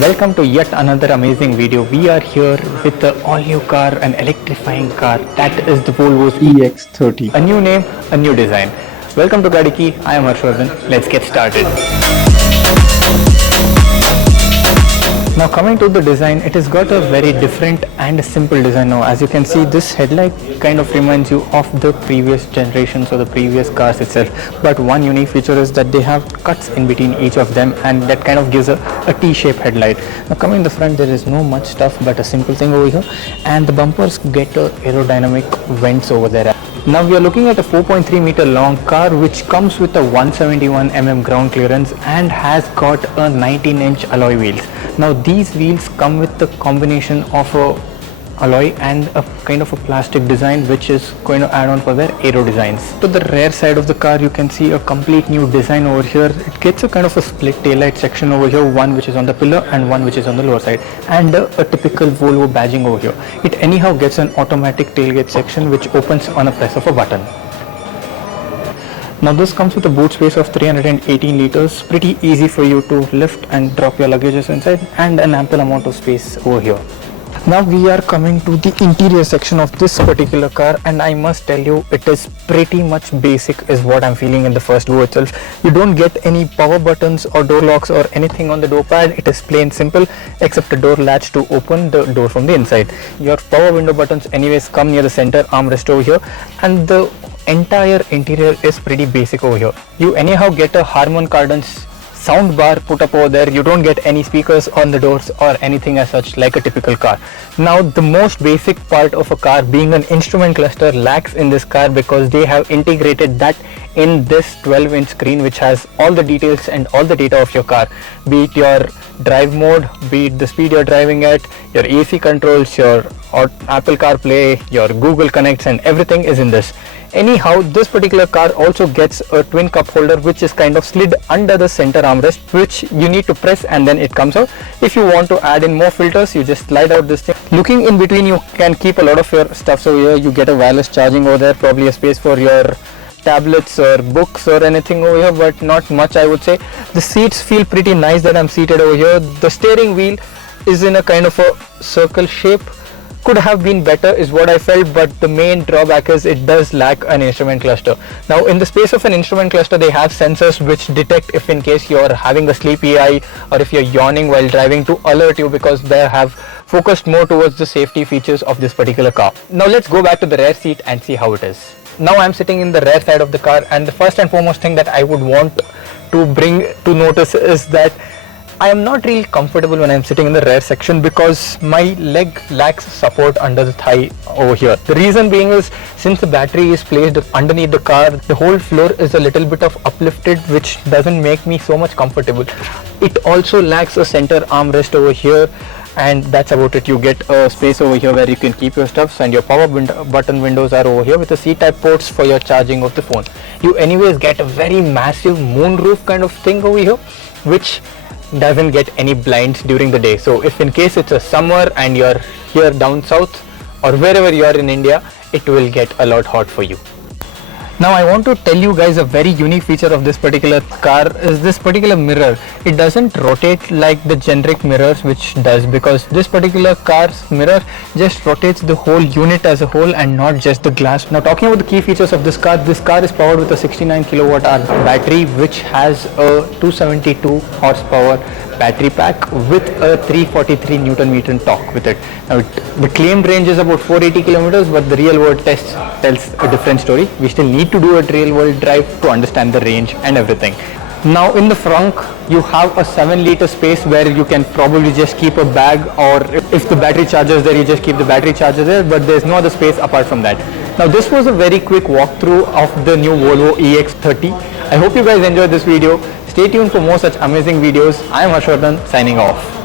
Welcome to yet another amazing video. We are here with the all-new car, an electrifying car, that is the Volvo EX30. A new name, a new design. Welcome to GaadiKey. I am Martial Motors. Let's get started. Now coming to the design, it has got a very different and simple design now. As you can see, this headlight kind of reminds you of the previous generations or the previous cars itself. But one unique feature is that they have cuts in between each of them, and that kind of gives a T-shaped headlight. Now coming in the front, there is no much stuff but a simple thing over here, and the bumpers get aerodynamic vents over there. Now we are looking at a 4.3 meter long car which comes with a 171 mm ground clearance and has got a 19-inch alloy wheels. Now these wheels come with the combination of a alloy and a kind of a plastic design which is going to add on for their aero designs. To the rear side of the car, you can see a complete new design over here. It gets a kind of a split taillight section over here, one which is on the pillar and one which is on the lower side, and a typical Volvo badging over here. It anyhow gets an automatic tailgate section which opens on a press of a button. Now this comes with a boot space of 318 liters, pretty easy for you to lift and drop your luggages inside, and an ample amount of space over here. Now we are coming to the interior section of this particular car, and I must tell you, it is pretty much basic is what I'm feeling in the first go itself. You don't get any power buttons or door locks or anything on the door pad. It is plain simple except a door latch to open the door from the inside. Your power window buttons anyways come near the center armrest over here, and the entire interior is pretty basic over here. You anyhow get a Harman Kardon sound bar put up over there. You don't get any speakers on the doors or anything as such like a typical car. Now the most basic part of a car, being an instrument cluster, lacks in this car because they have integrated that in this 12-inch screen which has all the details and all the data of your car, be it your drive mode, be it the speed you're driving at, your AC controls, your Apple CarPlay, your Google Connects, and everything is in this. Anyhow, this particular car also gets a twin cup holder which is kind of slid under the center armrest, which you need to press and then it comes out. If you want to add in more filters, you just slide out this thing. Looking in between, you can keep a lot of your stuff. So here you get a wireless charging over there, probably a space for your tablets or books or anything over here, but not much I would say. The seats feel pretty nice that I'm seated over here. The steering wheel is in a kind of a circle shape. Could have been better is what I felt, but the main drawback is it does lack an instrument cluster. Now in the space of an instrument cluster, they have sensors which detect if in case you're having a sleepy eye or if you're yawning while driving, to alert you, because they have focused more towards the safety features of this particular car. Now let's go back to the rear seat and see how it is. Now I'm sitting in the rear side of the car, and the first and foremost thing that I would want to bring to notice is that I am not really comfortable when I'm sitting in the rear section because my leg lacks support under the thigh over here. The reason being is, since the battery is placed underneath the car, the whole floor is a little bit of uplifted, which doesn't make me so much comfortable. It also lacks a center armrest over here, and that's about it. You get a space over here where you can keep your stuffs, and your power button windows are over here with the C-type ports for your charging of the phone. You anyways get a very massive moonroof kind of thing over here, which doesn't get any blinds during the day. So if in case it's a summer and you're here down south or wherever you are in India, it will get a lot hot for you. Now I want to tell you guys a very unique feature of this particular car is this particular mirror. It doesn't rotate like the generic mirrors which does, because this particular car's mirror just rotates the whole unit as a whole and not just the glass. Now talking about the key features of this car is powered with a 69 kilowatt hour battery which has a 272 horsepower battery pack with a 343 Newton meter torque with it. Now the claimed range is about 480 kilometers, but the real world test tells a different story. We still need to do a real world drive to understand the range and everything. Now in the front, you have a 7-liter space where you can probably just keep a bag, or if the battery charger is there, you just keep the battery charger there, but there's no other space apart from that. Now this was a very quick walkthrough of the new Volvo EX30. I hope you guys enjoyed this video. Stay tuned for more such amazing videos. I am Harshvardhan, signing off.